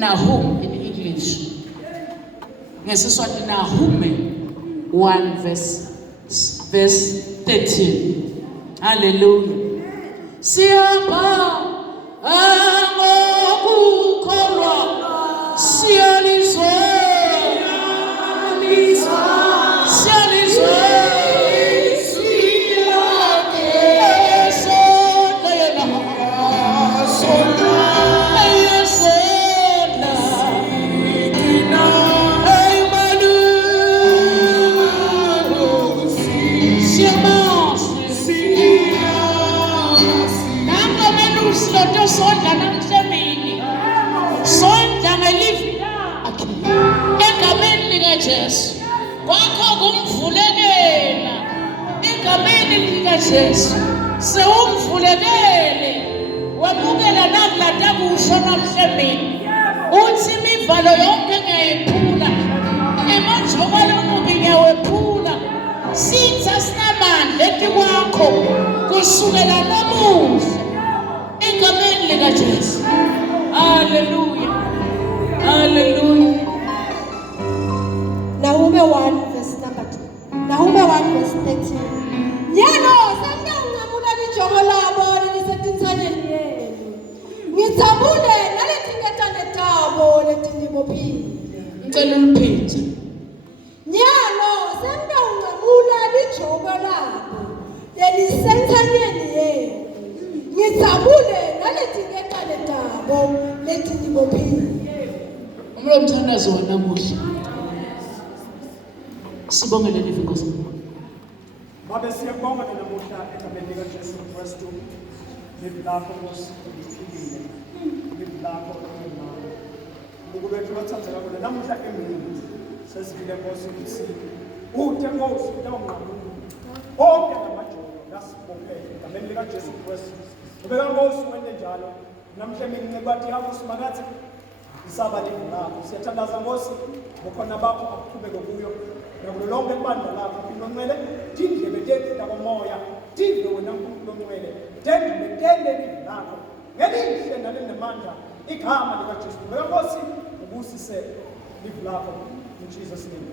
Nahum in English. NgesiSwati Nahum 1 verse 13. Hallelujah. Siyabonga ngokukholwa siyalizwa sonda namsemini sonda ngelivi egameni likaJesu kwakho kumvulekela egameni likaJesu sewumvulekele wamukela nakulata kusho namsemini uthi imivalo yonke ngiyayiphula emanjokalo omubi ngiyawephula sitha sinamandla etikwakho kusukela namuhla egameni likaJesu. Hallelujah. Hallelujah. Nahum 1 verse number 2. Nahum 1 verse 13. Nyalo sengiyangcamula lijongo labo lisetintsaneni yenu. Ngithabule naletingetane tabo letinibophile. Ngicela uliphethe. Nyalo sengiyangcamula lijongo labo lisetintsaneni yenu. Ngithabule naletingetane tabo letinibophile. Umlo mthandazo wanamuhla. Sibonge leli Nkosi. Babe siyabonga namuhla egameni likaJesu Kristu. Nilapho Nkosi uliphilile. Nilapho emini. Ukubethu bathatha kakhulu namuhla emini. Sesivile Nkosi ukuthi uthe Nkosi utawunqamuka. Onke amajoni nasibophe egameni likaJesu Kristu. Ubeka Nkosi wende njalo. Namhla emini ngebathi yakho simakathi isaba lengilapho. Siyathandaza Nkosi ngokhona bakho akuqhubeke kuyo. Nakulonke ibandla lakho inonqele tindlebe tethu takomoya tindle wena uNkulunkulu onqwele tendle betende ilizwi lakho ngelihle nalinamandla igama likaJesu Nkosi ubusise ilizwi lakho in Jesus name.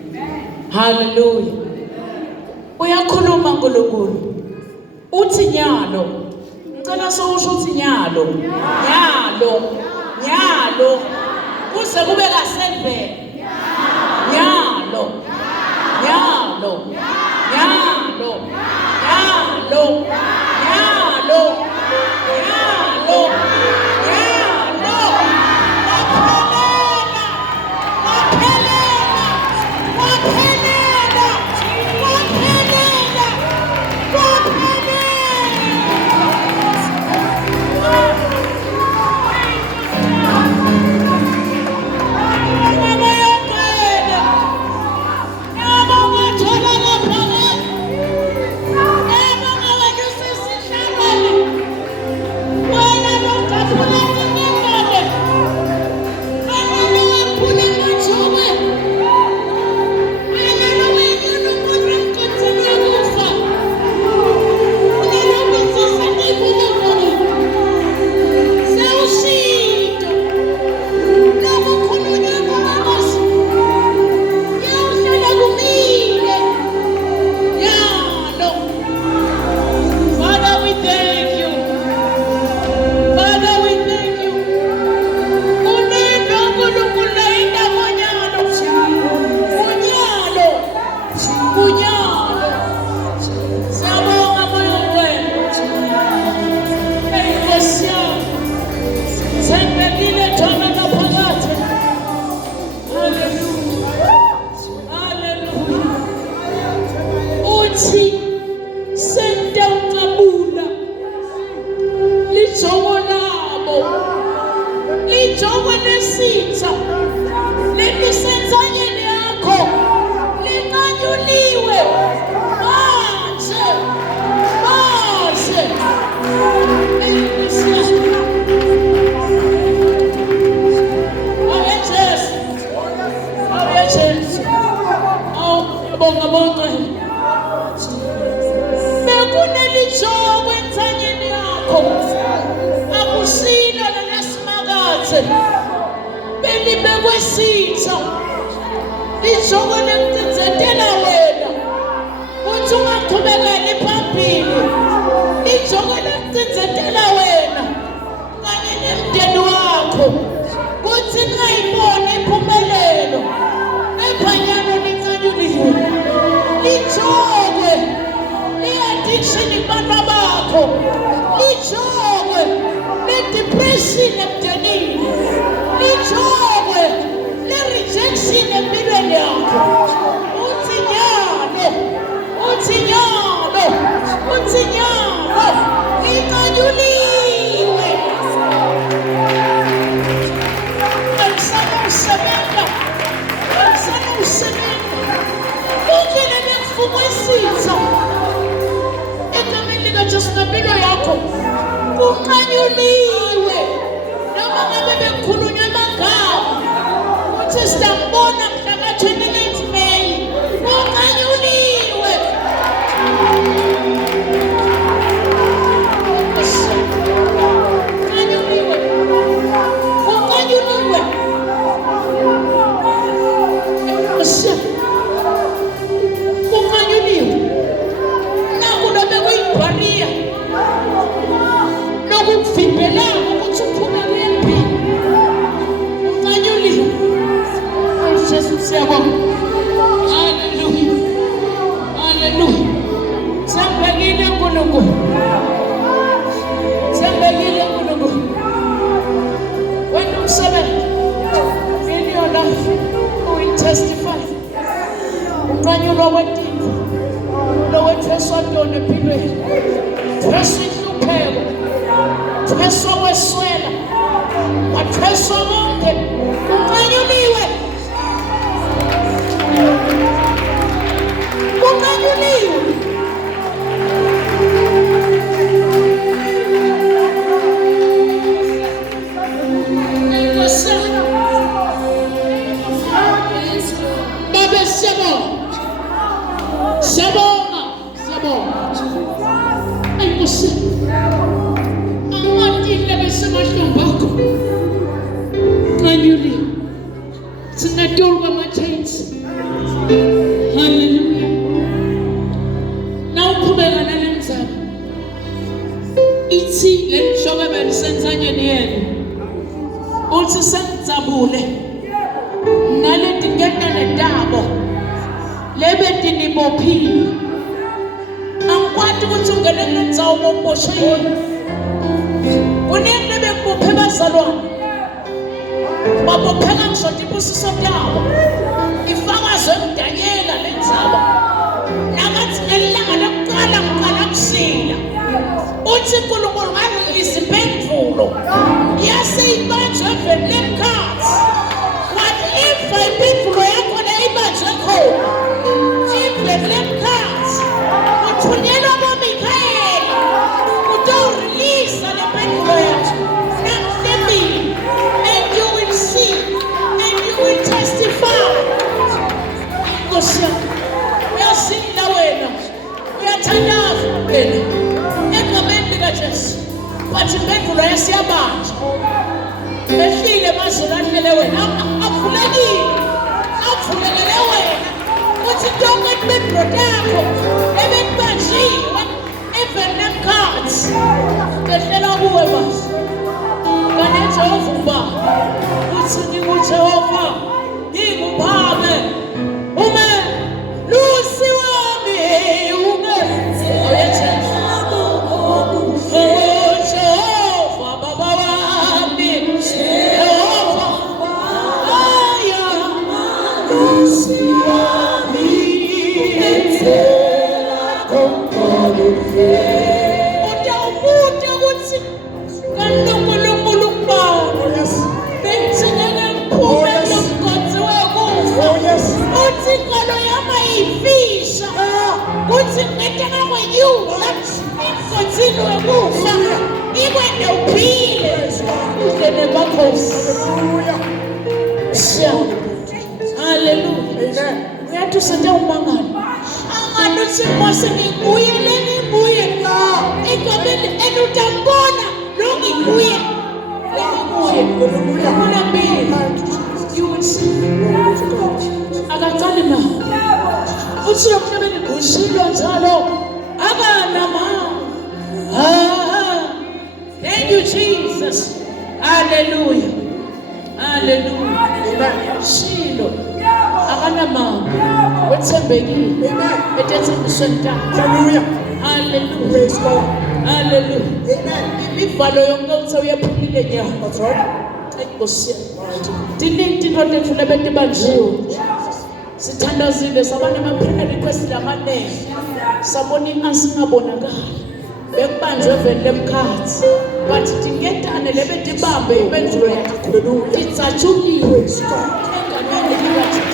Amen. Hallelujah. Uyakhuluma uNkulunkulu. Uthi nyalo. Ngicela sowusho uthi nyalo. Nyalo. Nyalo. Kuze kube kasevele. Nyalo, nyalo, nyalo, nyalo, nyalo, nyalo, nyalo, litsetse belibekwe sitha ijoko lemtsetela wena uthi ungaqhubekeli phambili ijoko lemtsetela wena kanye nemndeni wakho kuthi ngayibona impumelelo ephanyano lincanyuliwe lijokwe i-addiction ibantwa bakho lijokwe le-depression emndenini lijokwe le-rejection empilweni yakho uthi nyalo uthi nyalo uthi nyalo lincanyuliwe elisana usebenza elisana usebenza ungene nemfumo esitha egameni likaJesu ngempilo yakho kunqanyuliwe noma ngabe bekhulunywa amagama uthi siyambona mhla ka-29 May kunqanyuliwe kunqanyuliwe kunqanyuliwe kunqanyuliwe naku lobe kuyibhariya lokukuvimbelanga ukuthi uphumele empini unqanyuliwe Jesu siyabonga haleluya haleluya siyambekile uNkulunkulu siyambekile uNkulunkulu wena umsebenzi in your life you will testify unqanyulwa kwetindlu lokwetheswa ntoni empilweni thweswa inhlupheko thweswa kweswela wathweswa konke kunqanyuliwe kunqanyuliwe Babe siyabonga Enkosi amatile besemahlombe akho nqanyuliwe singadolwa ama-chains haleluya nawuqhubeka nale mzamo ithi le nhloko ebelisenzanyeni yenu uthi sengijabule naleti nketane tabo lebetinibophile angikwati ukuthi ungene kule ndzawo bombosheni kunini bekubophe bazalwane babopheka ngisho tibusiso tabo ifakazo emdanyela le ndzaba nakathi ngelilanga lokuqala ngiqala kusila uthi uNkulunkulu ngalungisa impendulo yaseyibanjwe emveni lemkhathi waliva impendulo yakho leyibanjwe khona emveni lemkhathi uthunyelwa boMikhayeli utawureleasa le mpendulo yakho nakuhlebile and you will see and you will testify Nkosi yami uyasinda wena uyathandaza wena egameni likaJesu bathi impendulo yesiyabanja behlile mazulu ahlele wena avulekele wena uthi konke impendulo yakho ebekubanjiwe emveni lemkhathi behlela kuwe basi kaneJehova uba uthi ngikuJehova ngikuphake ume lusi wami ume Jehova baba wami Jehova aya lusi wami utawubuta ukuthi kaNkulunkulu kubani bengithengele ngiphume nomgodzi wekufa uthi ngalo yami ayifisha kuthi ngiteka kwenyuka emgodzini wekufa ikwende uphile udlene bakhosi haleluya uyathi usete umangalo angani uthi mose ngikuye lengibuye egameni elutambona lo ngikuye lengibuye You will see. Akaqali na. Uthi emhlabeni kushilo njalo. Akanama. Thank you, Jesus. Hallelujah. Hallelujah. Shilo. Akanama. Wethembekile. Etethembisweni takhe. Hallelujah. Hallelujah. Praise God. Hallelujah. Amen. Imivalo yonke uthi uyaphumile nya. That's right. Enkosi. Diningi into lefuna betibanjiwe. Sithandazile sabana ama prayer request lamanengi. Sabona ingasingabonakala. Bekubanjwe vele emkhathi. But dingetane lebetibambe impendulo yakhe. Itsatshukiwe.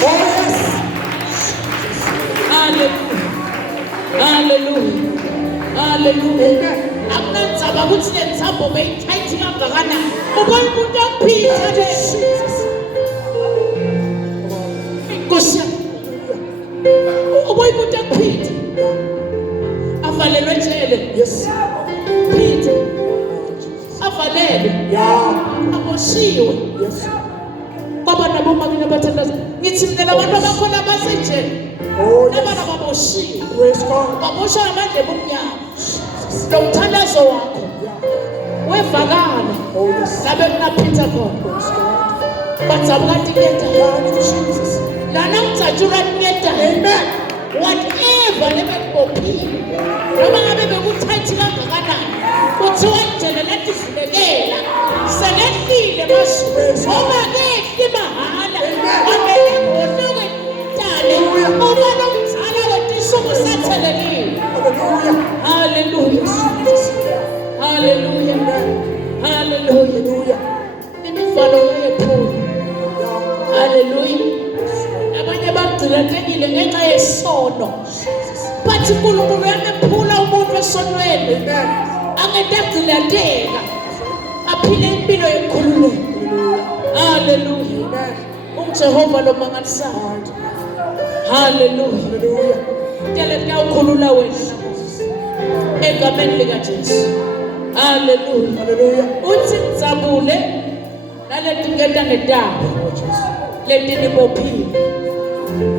Oh yes. Hallelujah. Hallelujah. Hallelujah. Akunandzaba ukuthi le ntsambo beyithayithi kangakanani. Ubona umuntu akuphitha nje. Inkosi yami. Ubona umuntu akuphitha. Avalelwe ejele. Yes. Phitha. Avalelwe. Yeah. Aboshiwe. Yes. Baba nabo makina bathandaza. Ngithi mina labantu abakhona abasejele. Oh yes. Nabana baboshiwe. Praise God. Babosha amandla ebumnyama. Lo mthandazo wakho. Wevakala. Oh yes. Labe kunaphitha khona. Praise God. Batsabuka tiketa. Thank you, Jesus. Lana ngitsatshura tiketa. Amen. Whatever lebekubophile. Noma ngabe bekuthathi kangakanani. Kuthiwa indlela lativulekela. Selehlile manje. Ngoba kehli mahala. Wabele ngonoke tale. Uma nomzala wetisuku sathelekile. Hallelujah. Hallelujah. Hallelujah. Hallelujah. Imivalo yephula. Hallelujah. Abanye bagciletekile ngenxa yesono. Bathi uNkulunkulu uyamephula umuntu esonweni. Amen. Angedagcileteka. Aphile impilo yekhululeko. Hallelujah. Amen. UJehova lo mangalisayo. Hallelujah. Hallelujah. Tele ukhulula wena. Egameni lika Jesu. Hallelujah. Hallelujah. Uthi ngizabule naletingeta ngetaba. Letini bophile.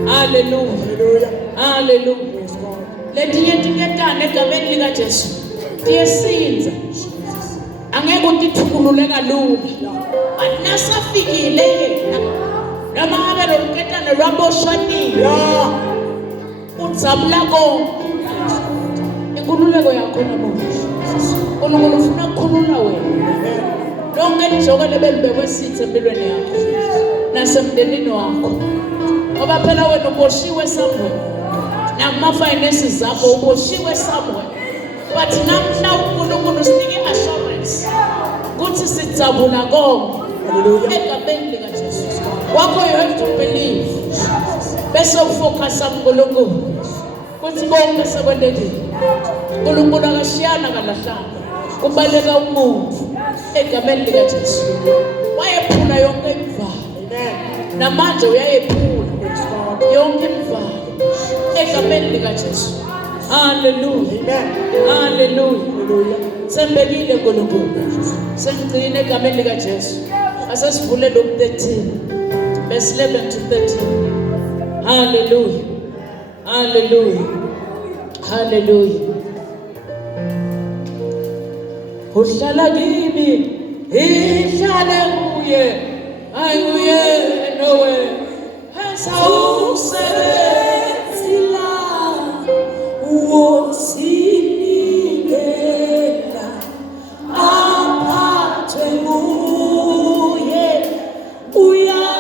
Hallelujah. Hallelujah. Hallelujah. Praise God. Letinye tingetana egameni lika Jesu. Tiyesinza. Angeke utithukulule kalula. Anasafikile yena. Noma ngabe lo nketane lwaboshwanile. Yeah. Udzabula konke. Inkululeko yakho namuhla. uNkulunkulu ufuna ukukhulula wena. Lonke ijoka lebelibekwe sithe empilweni yakho. Nasemndenini wakho. Ngoba phela wena uboshiwe somewhere. Nakuma-finances zakho uboshiwe somewhere. But namhla uNkulunkulu usinike assurance. Kuthi sidzabula konke. Hallelujah. Egameni lika Jesu. Wakho you have to believe. Bese ufocus kuNkulunkulu. Kuthi konke sekwendekile. uNkulunkulu akashiyana kalahlanga. Kubaleka umuntu egameni lika Jesu. Wayephula yonke imivalo. Amen. Namanje uyayephula Praise God. yonke imivalo egameni lika Jesu. Hallelujah. Amen. Hallelujah. Hallelujah. Sembekile uNkulunkulu. Sengcine egameni lika Jesu. Asesivule lo 13. Verse 11 to 13. Hallelujah. Hallelujah. Hallelujah. Uhlala kimi, ihlale kuye, ayuye nowe. Esawusebenzila uwosiningela, aphathwe nguye, uyangobela.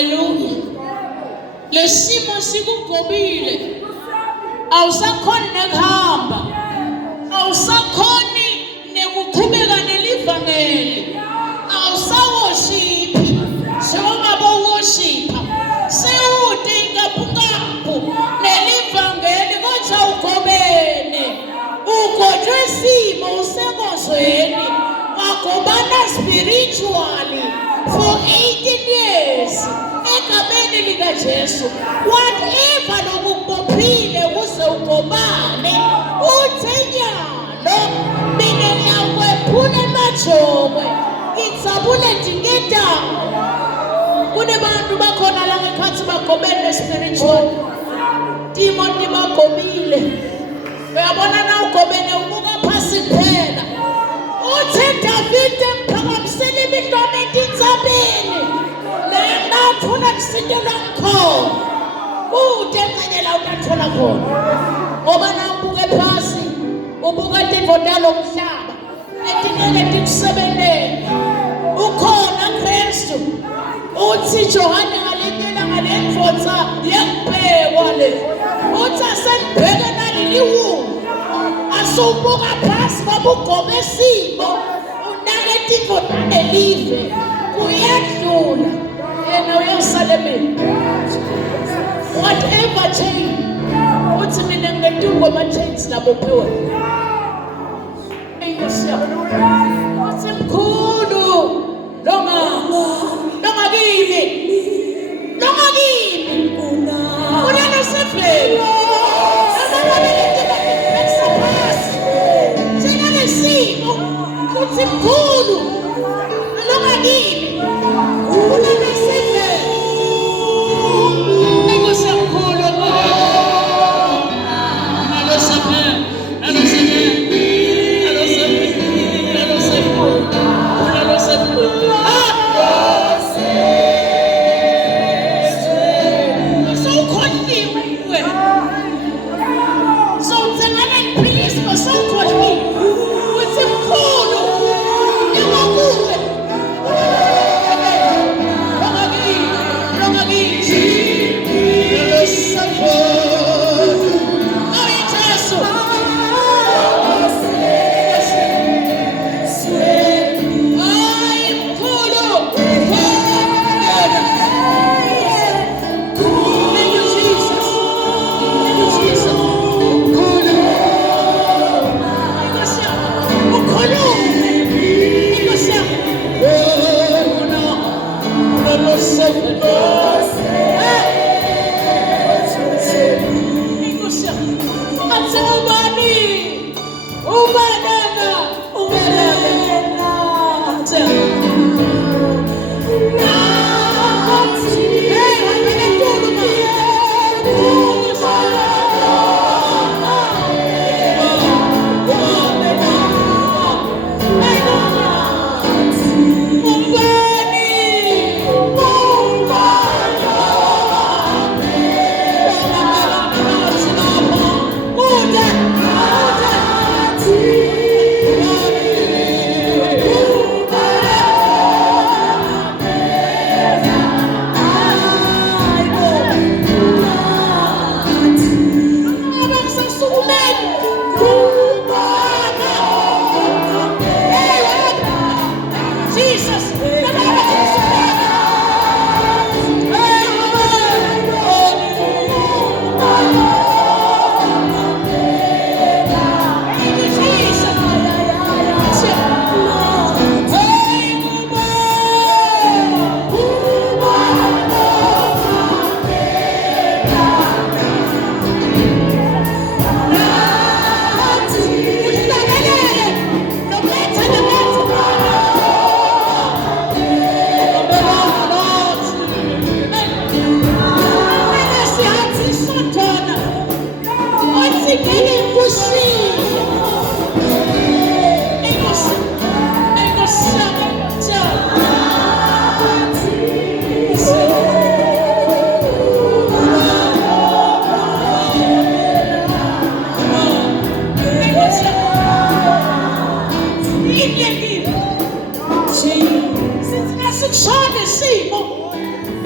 Hallelujah. Lesimo sikugobile. Awusakhoni nekuhamba. Awusakhoni nekuqhubeka nelivangeli. Awusaworshiphi. Sewungabo worshipper. Sewude inkaphunkapu nelivangeli kodwa ugobene. Ugodwe isimo usemozweni. Wagobana spiritually for 18 years. Egameni lika Jesu. Whatever lokukubophile kuze ugobane. Uthenyalo. Mina ngiyakwephula emajokwe. Ngitsabule ndingedawo. Kunebantu bakhona la ngekhathi bagobene spiritual. Timoti bagobile. Uyabona na ugobene ubuka phasi kuphela. Uthe David emphakamisele imidlwane entintsabeni. Lena ufuna kusindela mkhona. Kude encenyela utathola khona. Ngoba na ubuke phasi. Ubuka indvodalo mhlaba. Letingeke tikusebenzele. Ukhona Kristu. Uthi Johane ngalendlela ngalendvodza yekubhekwa le. Uthi asenibheke naliliwungu. Asubuka phasi babugobe isimo. Unake indvodza nelive. Uyadlula. Yena uyasalemeni. Whatever change. Uthi mina nginedungu ama-chains nabophiwe. Uthi mkhulu. Longa kimi. Longa kimi. Unana sefeni. Besa phasi. Thina lesimo. Uthi mkhulu. Longa kimi. Unana sefeni. Engusemkhulu.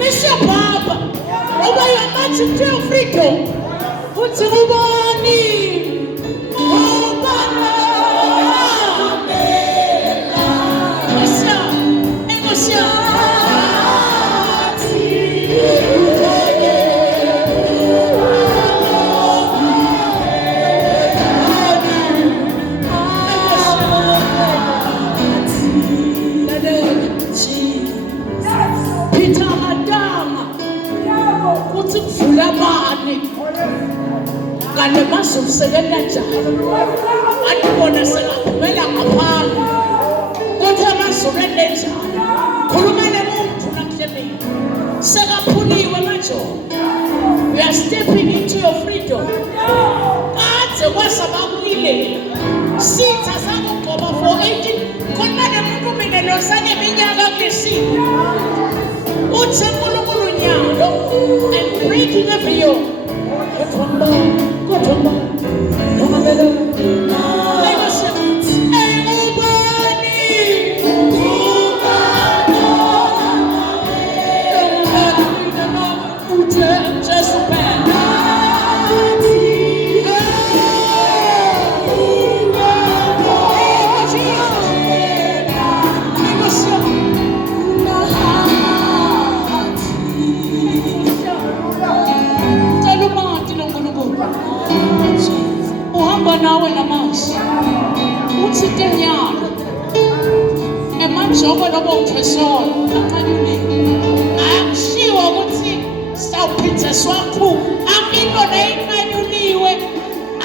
Bishop Papa, over your marching to your freedom. Put your money. Kane masumsebenza njalo andibona sekaphumela ngaphandle kodwa masumele njalo khuluma nomuntu namhlanje sekaphuliwe manje we are stepping into your freedom kade kwasabakulilela sitha sakugcoba for 18 khona nomuntu mina losane iminyaka kwisini uthi uNkulunkulu nyalo and breaking every yoke. Nawe namasi uthi kenyana emanjobo lobo uthesona akanyuni akushiwa ukuthi sawuphinze swakho akinto neyimanyuliwe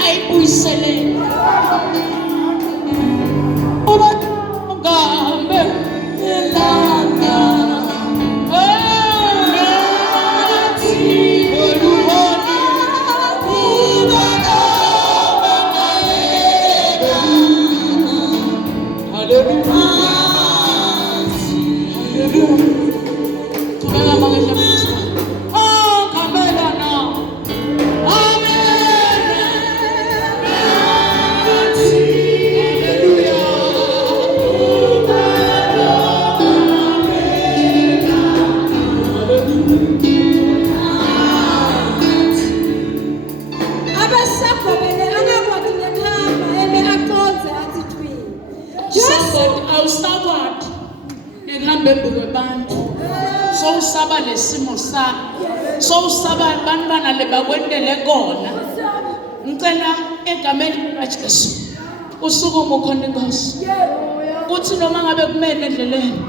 ayibuyisele uba ngambe elanga sowusaba lesimo sakho sowusaba abantwana lebakwendele kona ngicela egameni likaJesu usukume ukhona inkosi uthi noma ngabe kumele endleleni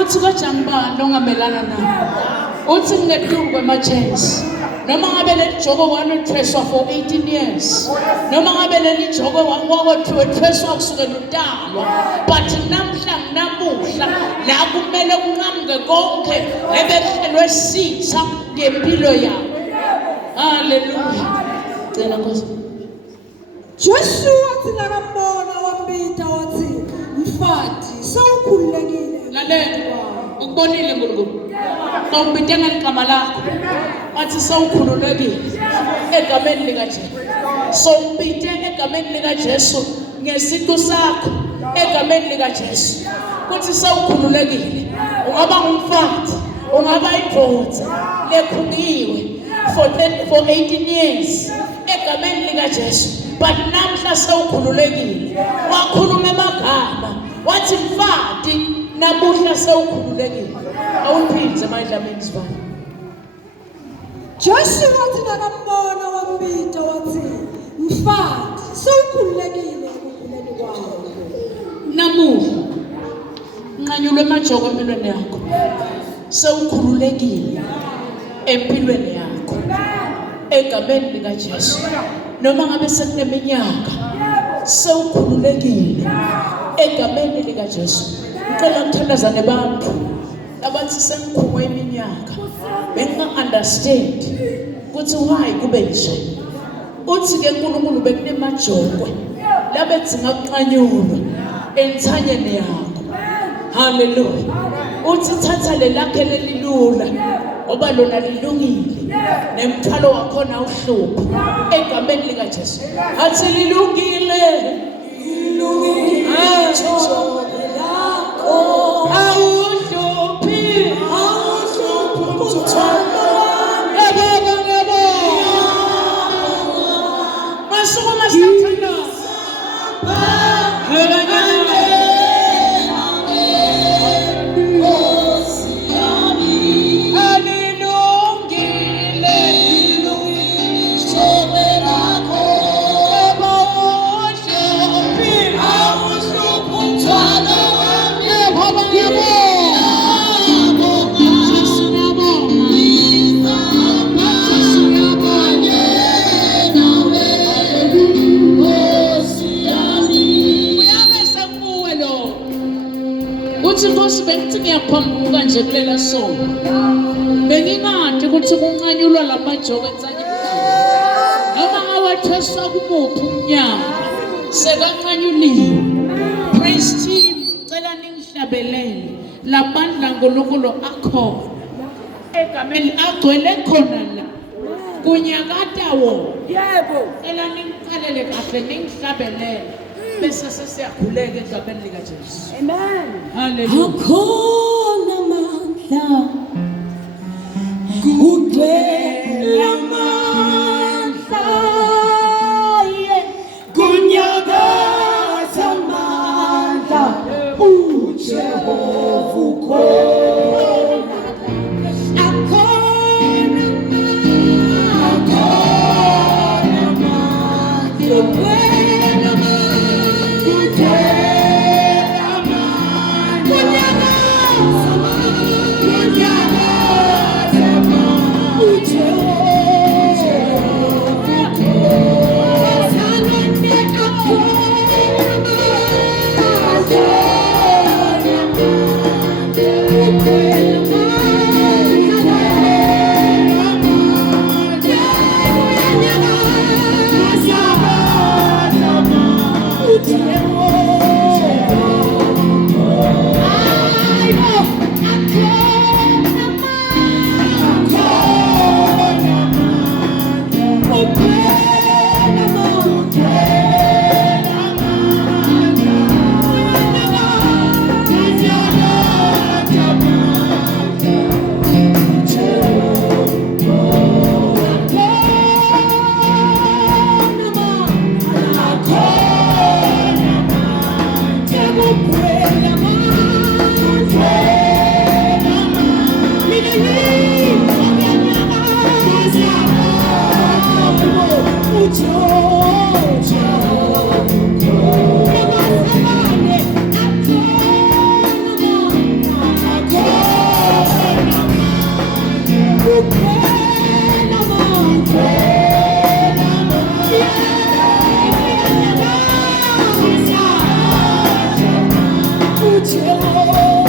uthi kajambani ongamelana nawo uthi ngeduku kwemachance noma ngabe lelijoko waluthreswa for 18 years noma ngabe lelijoko wakwethreswa kusukela udalwa but namuhla namuhla la kumele unqamuke konke ebehlelwe sitha ngempilo yakho haleluya cela Nkosi Joshua thina kambona wambita wathi mfati sawukhululekile lalela ukubonile uNkulunkulu sawubite ngeligama lakho wathi sawukhululekile egameni likaJesu sawubite egameni likaJesu ngesiqu sakho egameni likaJesu kuthi sawukhululekile ungaba ngumfati ungaba idvodza lekhuliwe for 18 years egameni likaJesu but namhla sawukhululekile wakhuluma emagama wathi mfati namuhla sawukhululekile awuphindze emadlameni sivana Joshua thina kambona wambita wathi mfati sawukhululekile ukukhuleni kwakho namuhla nqanyulwe emajoko empilweni yakho sawukhululekile empilweni yakho egameni likaJesu noma ngabe sekuneminyaka sawukhululekile egameni likaJesu ngicela ukuthandazane abantu abathi sengikhulwe iminyaka benginga-understand ukuthi why kube nje uthi ke uNkulunkulu bekunemajokwe labedzinga kuqanyulwa enthanyeni yakho haleluya uthi thatha lelakhe lelilula ngoba lona lilungile nemthwalo wakhona awuhluphi egameni likaJesu athi lilungile awuhluphi uthi Nkosi bengithi ngiyaphambuka nje kulela sonto bengingade ukuthi kunqanyulwa lamajoko ensanye noma awatheswa kumuphi umnyango sekanqanyuliwe. Praise team, cela ningihlabelele labandla ngoNkulunkulu akhona egameni agcwele khona la kunyakata wona. Yebo. Cela ningiqalele kahle ningihlabelele bese sesiyakhuleka egameni likaJesu. Amen. Hallelujah. Akhona amandla kugcwele amandla kunyakatha amandla uJehova ukhona. Akhona amandla kugcwele amandla Jehovah.